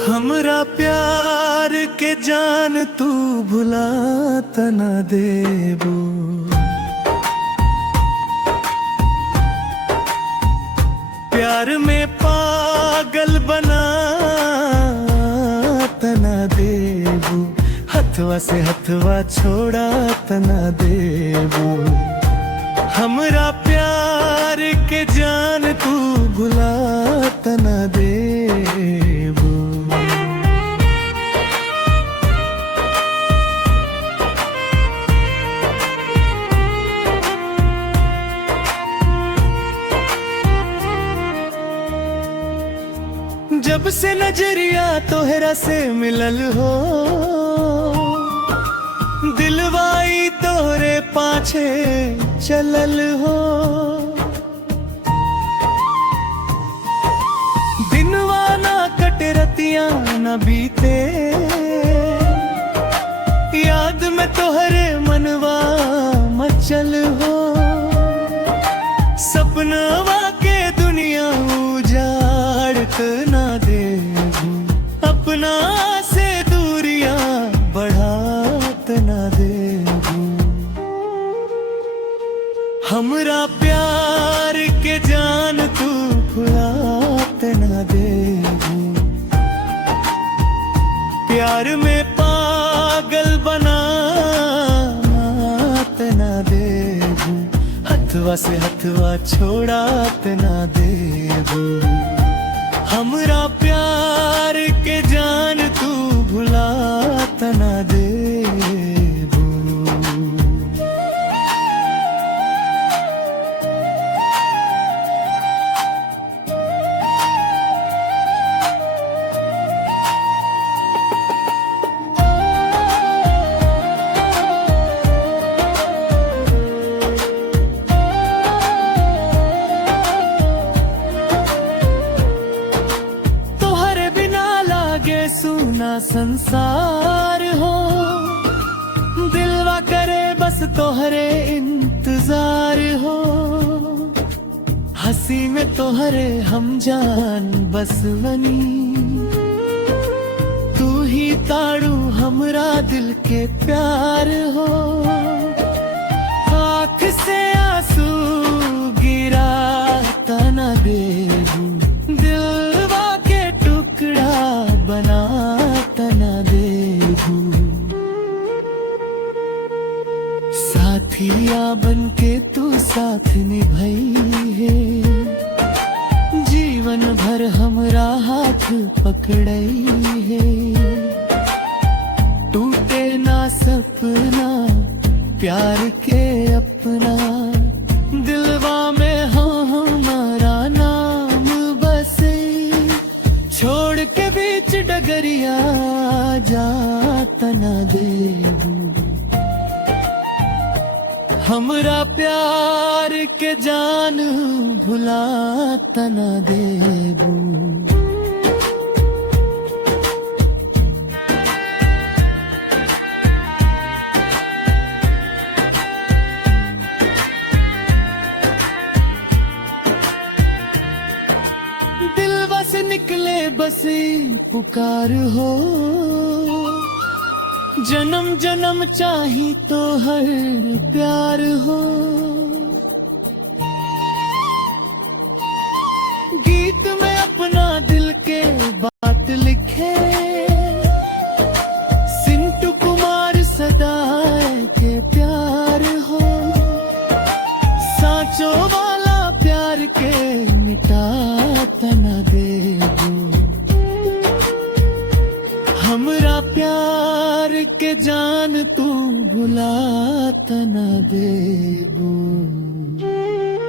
हमरा प्यार के जान तू भुला त न देबू। प्यार में पागल बना त न देबू। हथवा से हथवा छोड़ा त न देबू। हमरा प्यार के जान तू भुला त न देबू। जब से नजरिया तोहरा से मिलल हो, दिलवाई तोहरे पाछे चलल हो। दिनवा ना कटे रतिया न बीते, याद में तोहरे मनवा मचल हो। सपनवा के दुनिया उजाड़त ना देबू। अपना से दूरियां बढ़ात ना देबू। हमरा प्यार के जान तू भुलात ना देबू। प्यार में पागल बनात ना देबू। हथवा से हथवा छोड़ात ना देबू। हमरा प्यार के जान तू भुलात ना देबू। सुना संसार हो, दिलवा करे बस तोहरे इंतजार हो। हंसी में तोहरे हम जान बस बनी, तू ही ताड़ू हमरा दिल के प्यार हो। आँख से आंसू गिरा तना देबू। दिलवा के टुकड़ा बना तना देबू। साथिया बन के तू साथ निभाई है, जीवन भर हमरा हाथ पकड़ई है। टूटे ना सपना प्यार के अपना, दिलवा में हमारा नाम बसे। छोड़ के बीच डगरिया जात ना देबू। हमरा प्यार के जान भुलात ना देबू। दिलवा से निकले बसे पुकार हो, जन्म जन्म चाही तो हर प्यार हो। गीत में अपना दिल के बात लिखे, सिंटू कुमार सदाए के प्यार हो। सांचो वाला प्यार के मिटात ना देबू। हमरा प्यार के जान तू भुलात ना देबू।